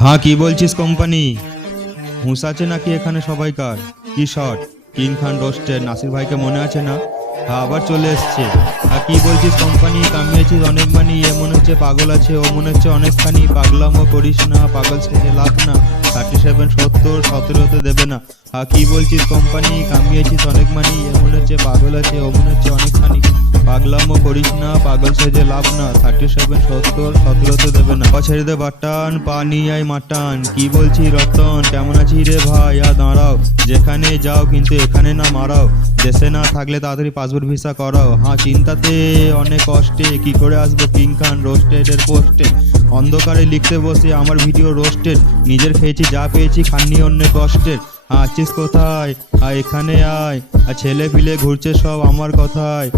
হ্যাঁ, কি বলছিস কোম্পানি? হুঁশ আছে নাকি এখানে সবাইকার? কি শট? কিং খান রোস্টেড নাসির ভাইকে মনে আছে না? হ্যাঁ, আবার চলে এসছে। হ্যাঁ, কি বলছিস কোম্পানি? কামিয়েছিস অনেক মানি, এ মনে হচ্ছে পাগল আছে, ও মনে হচ্ছে অনেকখানি। পাগলামো করিস না, পাগল সেজে লাভ না। 37 70 17 দেবে না। হ্যাঁ, কি বলছিস কোম্পানি? কামিয়েছিস অনেক মানি, এ মনে হচ্ছে পাগল আছে, ও মনে হচ্ছে অনেকখানি। পাগলামো করিস না, পাগল সেজে লাভ না। 37 70 17 দেবে না। ছেড়ে দে বাটান, পা নিয়ে আয় মাটান। কি বলছি রতন, কেমন আছিস রে ভাই? দাঁড়াও, যেখানে যাও কিন্তু এখানে না মারাও। দেশে না থাকলে তাড়াতাড়ি পাসপোর্ট ভিসা করাও। হ্যাঁ, চিন্তাতে অনেক কষ্টে কি করে আসবো কিং খান রোস্টেডের পোস্টে। অন্ধকারে লিখতে বসে আমার ভিডিও রোস্টেড। নিজের খেয়েছি যা পেয়েছি, খাননি অন্যের কষ্টের। আছিস কোথায়? এখানে আয়। ছেলে পিলে ঘুরছে সব আমার কথায়।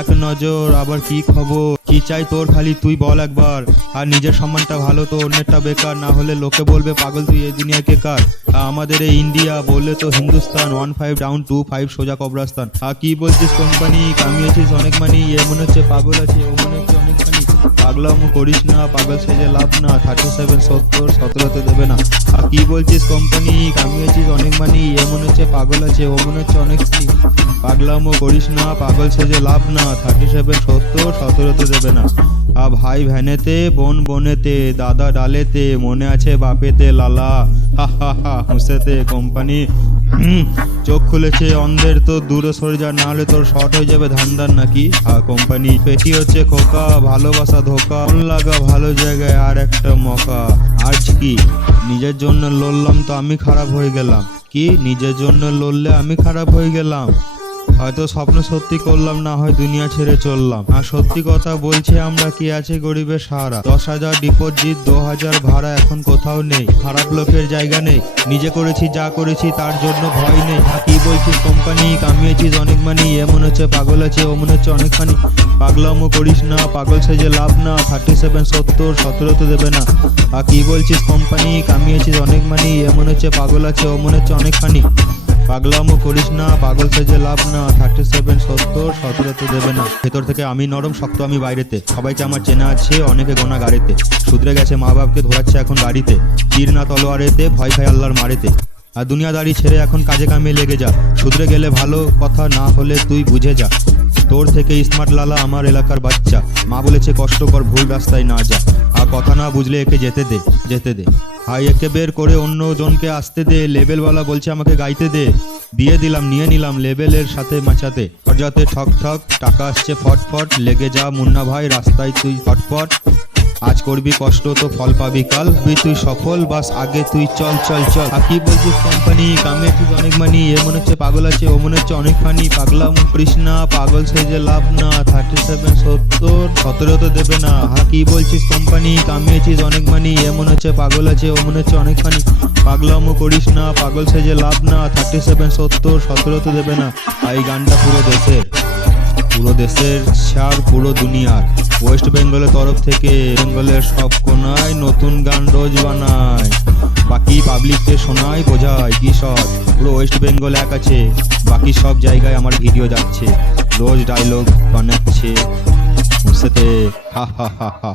এক নজর, আবার কি খবর? কি চাই তোর, খালি তুই বল একবার। আর নিজের সম্মানটা ভালো তো অন্যেরটা বেকার, না হলে লোকে বলবে পাগল তুই এই দুনিয়া কে কার। আমাদের এই ইন্ডিয়া বললে তো হিন্দুস্তান, 15 ডাউন 25 সোজা কবরস্থান। কি বলছিস কোম্পানি? কামিয়েছিস অনেক মানি, এ মনে হচ্ছে পাগল আছে, ও মনে হচ্ছে অনেকখানি। পাগলামো করিস না, পাগল সেজে লাভ না। 37 70 17 দেবে না। কি বলছিস কোম্পানি? কামিয়েছিস অনেক মানি, এ মনে হচ্ছে পাগল আছে, ও মনে হচ্ছে অনেকখানি। পাগলামো করিস না, পাগল সেজে লাভ না। 37 70 17 দেবে না। ভাই ভ্যানেতে, বোন বনেতে, দাদা ডালেতে, মনে আছে বাপেতে লালা। হা হা হা হুঁসেতে কোম্পানি। চোখ খুলেছে অন্ধের, তো দূরে সরে যা, না হলে তোর শর্ট হয়ে যাবে ধান্দার নাকি। কোম্পানি পেটি হচ্ছে খোকা, ভালোবাসা ধোকা, মন লাগা ভালো জায়গায় আর একটা মকা। আজ কি নিজের জন্য লড়লাম তো আমি খারাপ হয়ে গেলাম? কি নিজের জন্য লড়লে আমি খারাপ হয়ে গেলাম? হয়তো স্বপ্ন সত্যি করলাম, না হয় দুনিয়া ছেড়ে চললাম। আর সত্যি কথা বলছি, আমরা কি আছে গরিবের সাহারা। 10,000 ডিপোজিট, 2,000 ভাড়া, এখন কোথাও নেই। খারাপ লোকের জায়গা নেই। নিজে করেছি যা করেছি, তার জন্য ভয় নেই। কি বলছিস কোম্পানি? কামিয়েছিস অনেক মানি, এ মনে হচ্ছে পাগল আছে, ও মনে হচ্ছে অনেকখানি। পাগলামো করিস না, পাগল সেজে লাভ না। 37 70 17 দেবে না। কি বলছিস কোম্পানি? কামিয়েছিস অনেক মানি, এ মনে হচ্ছে পাগল আছে, ও মনে হচ্ছে অনেকখানি। পাগলামো করিস না, পাগল সেজে লাভ না। 37 70 17 দেবে না। ভেতর থেকে আমি নরম, শক্ত আমি বাইরেতে। সবাইকে আমার চেনা আছে, অনেকে গোনা গাড়িতে। শুধরে গেছে মা বাপকে, ধরাচ্ছে এখন গাড়িতে। তীর না তলোয়ারেতে, ভয় খায় আল্লাহর মারেতে। আর দুনিয়াদারি ছেড়ে এখন কাজে কামে লেগে যা। শুধরে গেলে ভালো কথা, না হলে তুই বুঝে যা। তোর থেকে স্মার্ট লালা আমার এলাকার বাচ্চা। মা বলেছে কষ্ট কর, ভুল রাস্তায় না যা। আর কথা না বুঝলে একে যেতে দে, যেতে দে। একে বের করে অন্য জনকে আসতে দে। লেবেলওয়ালা বলছে আমাকে গাইতে দে। দিয়ে দিলাম, নিয়ে নিলাম লেবেলের সাথে মাচাতে। যাতে ঠক ঠক, টাকা আসছে ফটফট। লেগে যা মুন্না ভাই, রাস্তায় তুই ফটফট। আজ করবি কষ্ট তো ফল পাবি কাল। তুই সফল, বাস আগে তুই চল চল চল। কি বলছিস কোম্পানি? কামিয়েছিস অনেক মানি, এ মনে হচ্ছে পাগল আছে, ও মনে হচ্ছে অনেকখানি। পাগলাম করিস না, পাগল সেজে লাভ না। 37 70 17 দেবে না। কি বলছিস কোম্পানি? কামিয়েছিস অনেক মানি, এ মনে হচ্ছে পাগল আছে, ও মনে হচ্ছে অনেকখানি। পাগলামো করিস না, পাগল সেজে লাভ না। 37 70 17 দেবে না। এই গানটা পুরো দেশের, পুরো দেশের সার, পুরো দুনিয়ার। ওয়েস্ট বেঙ্গলের তরফ থেকে বেঙ্গলের সব কোনায় নতুন গান রোজ বানায়। বাকি পাবলিককে শোনায়, বোঝায় কি সব। পুরো ওয়েস্ট বেঙ্গল এক আছে, বাকি সব জায়গায় আমার ভিডিও যাচ্ছে। রোজ ডায়লগ বানাচ্ছে হুঁসেতে। হা হা হা হা।